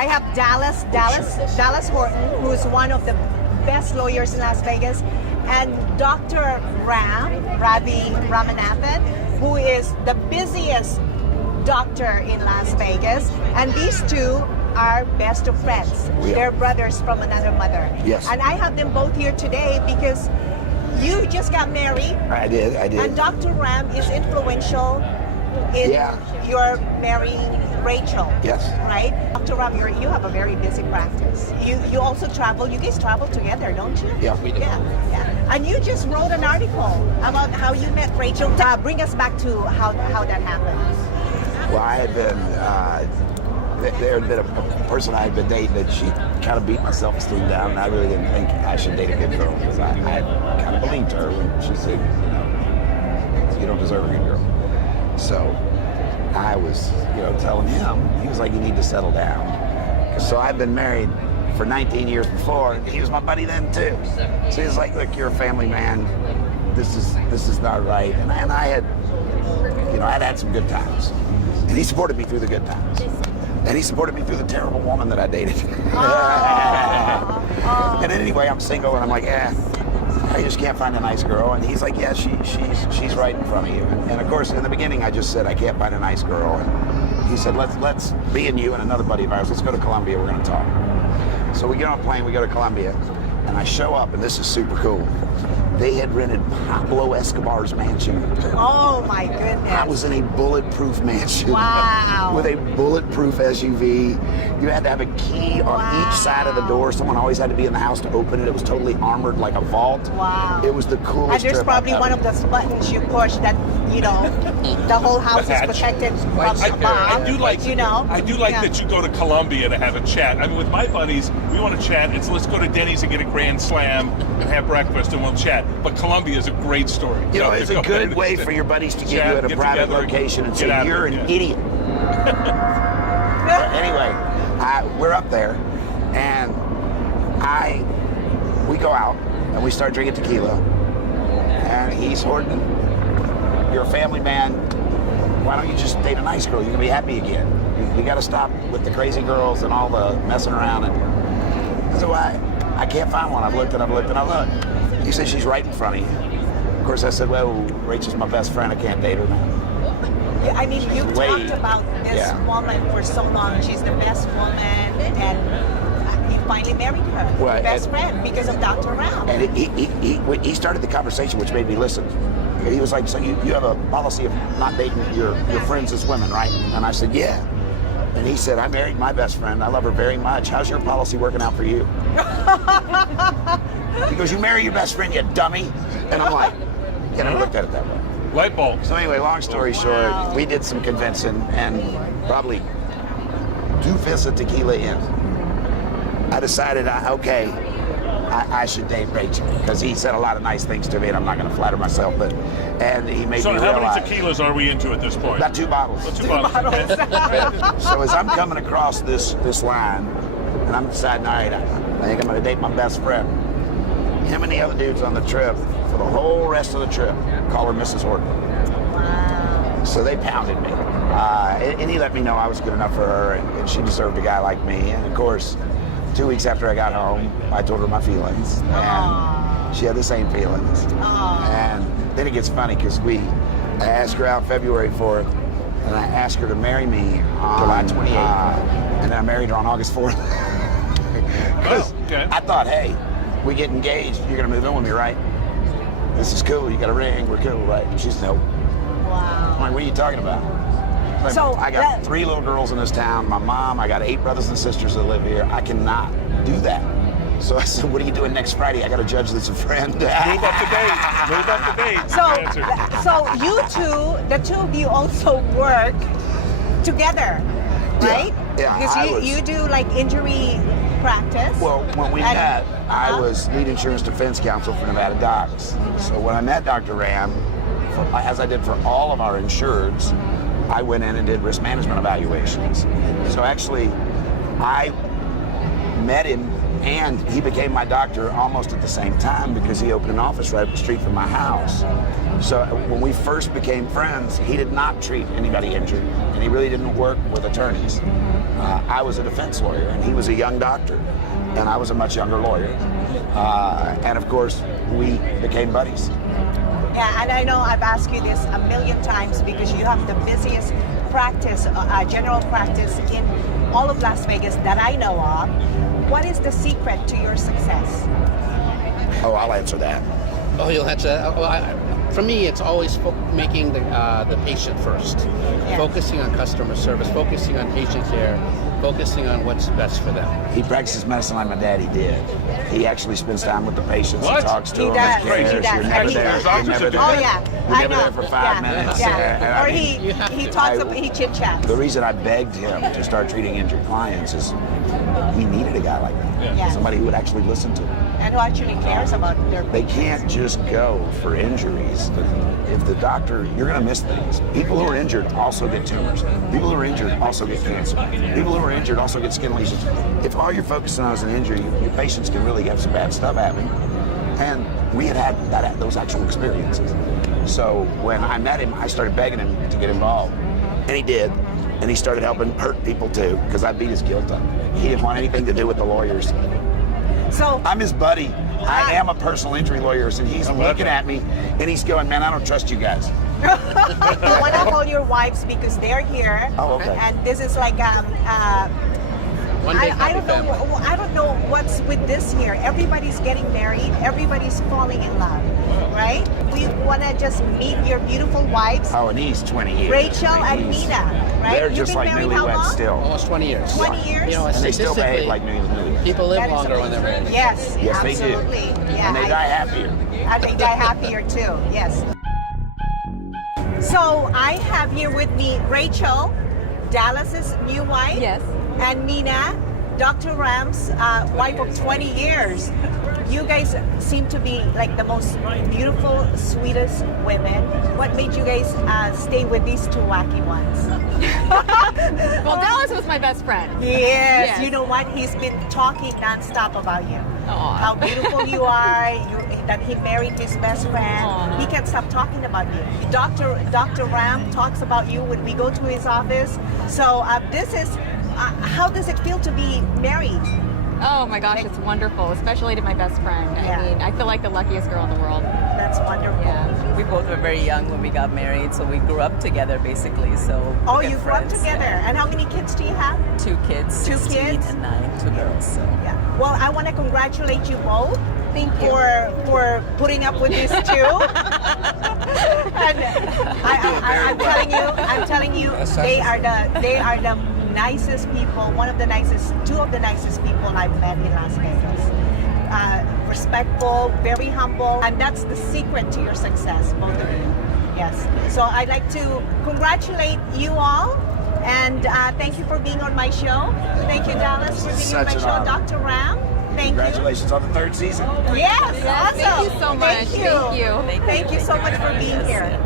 I have Dallas Horton, who's one of the best lawyers in Las Vegas, and Dr. Ravi Ramanathan, who is the busiest doctor in Las Vegas. And these two are best of friends. They're brothers from another mother. Yes. And I have them both here today because you just got married. I did. And Dr. Ram is influential in your marrying Rachel. Yes. Right? Dr. Ram, you have a very busy practice. You also travel. You guys travel together, don't you? Yeah, we do. Yeah. And you just wrote an article about how you met Rachel. Bring us back to how that happened. Well, I had been, there had been a person I had been dating that she kind of beat my self-esteem down, and I really didn't think I should date a good girl because I kind of believed her when she said, you don't deserve a good girl. So I was, telling him, he was like, you need to settle down. So I've been married for 19 years before, and he was my buddy then too. So he was like, look, you're a family man. This is not right. And I had, I'd had some good times. And he supported me through the good times. And he supported me through the terrible woman that I dated. And anyway, I'm single, and I'm like, I just can't find a nice girl. And he's like, yeah, she's right in front of you. And of course, in the beginning, I just said, I can't find a nice girl. And he said, let's me and you and another buddy of ours, let's go to Colombia, we're gonna talk. So we get on a plane, we go to Colombia, and I show up, and this is super cool. They had rented Pablo Escobar's mansion. Oh my goodness. I was in a bulletproof mansion. Wow. With a bulletproof SUV. You had to have a key on each side of the door. Someone always had to be in the house to open it. It was totally armored like a vault. Wow. It was the coolest And there's trip probably I've one ever. of those buttons you push that, the whole house is protected from a bomb. I do like Yeah. that you go to Colombia to have a chat. I mean, with my buddies, we want to chat. Let's go to Denny's and get a Grand Slam and have breakfast and we'll chat. But Colombia is a great story. It's a good way for your buddies to get you at a private location and say you're an idiot. But anyway, we're up there, and we go out and we start drinking tequila. And he's Horton. You're a family man. Why don't you just date a nice girl? You're gonna be happy again. You got to stop with the crazy girls and all the messing around. And so I can't find one. I've looked and I've looked and I've looked. He said, she's right in front of you. Of course, I said, well, Rachel's my best friend. I can't date her now. I mean, you've talked about this woman for so long. She's the best woman, and you finally married her. Well, Your best friend, because of Dr. Ram. And he started the conversation, which made me listen. He was like, so you have a policy of not dating your friends as women, right? And I said, yeah. And he said, I married my best friend. I love her very much. How's your policy working out for you? He goes, you marry your best friend, you dummy. And I'm like, I never looked at it that way. Light bulb. So anyway, long story short, we did some convincing, and probably 2/5 of tequila in, I decided, I should date Rachel, because he said a lot of nice things to me, and I'm not going to flatter myself, and he made me realize. So how many tequilas are we into at this point? About 2 bottles. 2 bottles. So as I'm coming across this line, and I'm deciding, all right, I think I'm going to date my best friend. Him and the other dudes on the trip, for the whole rest of the trip, call her Mrs. Horton. Wow. So they pounded me. And he let me know I was good enough for her, and she deserved a guy like me. And of course, 2 weeks after I got home, I told her my feelings. And she had the same feelings. And then it gets funny, because I asked her out February 4th, and I asked her to marry me on July 28th. And then I married her on August 4th. Because I thought, hey, we get engaged, you're going to move in with me, right? This is cool, you got a ring, we're cool, right? And she's no. Wow. I'm like, what are you talking about? Like, So I got 3 little girls in this town, my mom, I got 8 brothers and sisters that live here. I cannot do that. So I said, what are you doing next Friday? I got a judge that's a friend. Move up the date. Move up the date. So you two, the two of you also work together, right? Yeah, Because you do like injury practice. Well, when we met, I was lead insurance defense counsel for Nevada Docs. So when I met Dr. Ram, as I did for all of our insureds, I went in and did risk management evaluations. So actually, I met him And he became my doctor almost at the same time because he opened an office right up the street from my house. So when we first became friends, he did not treat anybody injured, and he really didn't work with attorneys. I was a defense lawyer, and he was a young doctor, and I was a much younger lawyer. And of course, we became buddies. Yeah, and I know I've asked you this a million times because you have the busiest practice, general practice in all of Las Vegas that I know of. What is the secret to your success? Oh, I'll answer that. Oh, you'll have to. For me, it's always making the patient first. Yeah. Focusing on customer service, focusing on patient care, focusing on what's best for them. He practices medicine like my daddy did. He actually spends time with the patients What? and talks to He them. does. cares. He does. You're never He there. does. You're never there. Oh yeah, You're I never know. there for 5 minutes. Yeah. And I Or mean, he talks. He chit chats. The reason I begged him to start treating injured clients is we needed a guy like that. Yeah. Somebody who would actually listen to them. And who actually cares about their They can't just go for injuries. If the doctor, you're going to miss things. People who are injured also get tumors. People who are injured also get cancer. People who are injured also get skin lesions. If all you're focusing on is an injury, your patients can really have some bad stuff happen. And we had those actual experiences. So when I met him, I started begging him to get involved. And he did. And he started helping hurt people too, because I beat his guilt up. He didn't want anything to do with the lawyers. So I'm his buddy. I am a personal injury lawyer, and he's looking at me, and he's going, man, I don't trust you guys. you want to call your wives because they're here. Oh, okay. And this is like One big I happy don't know. family. I don't know what's with this here. Everybody's getting married. Everybody's falling in love, right? We want to just meet your beautiful wives, Oh, and he's 20 years. Rachel and He's- Nina, right? They're You've just been like married how newlyweds long? still. Almost 20 years. 20 years. You know, And they still behave statistically, like newlyweds. people live That is longer when they're amazing. married. Yes, Yes, they do. absolutely. Yeah, And they die happier. And they die happier too. Yes. So I have here with me Rachel, Dallas's new wife. Yes. And Nina, Dr. Ram's wife of 20 years. You guys seem to be like the most beautiful, sweetest women. What made you guys stay with these two wacky ones? Well, Dallas was my best friend. Yes. Yes. You know what? He's been talking nonstop about you. Aw. How beautiful you are. That he married his best friend. Aw. He can't stop talking about you. Dr. Ram talks about you when we go to his office. So this is. How does it feel to be married? Oh my gosh, it's wonderful, especially to my best friend. Yeah. I mean, I feel like the luckiest girl in the world. That's wonderful. Yeah. We both were very young when we got married, so we grew up together basically. So Oh, we're you grew up friends, together. yeah. And how many kids do you have? 2 kids, Two 16 kids? and 9, 2 girls. So. Yeah. Well, I want to congratulate you both. Thank you. For putting up with these two. And I'm telling you, they are the nicest people. Two of the nicest people I've met in Las Vegas. Respectful, very humble, and that's the secret to your success, both of you. Yes. So I'd like to congratulate you all. And thank you for being on my show. Thank you, Dallas, for being Such on my an show. honor. Dr. Ram, thank Congratulations on the 3rd season. you. Yes, awesome. Thank you so much. Thank you. Thank you. Thank you so much for being here.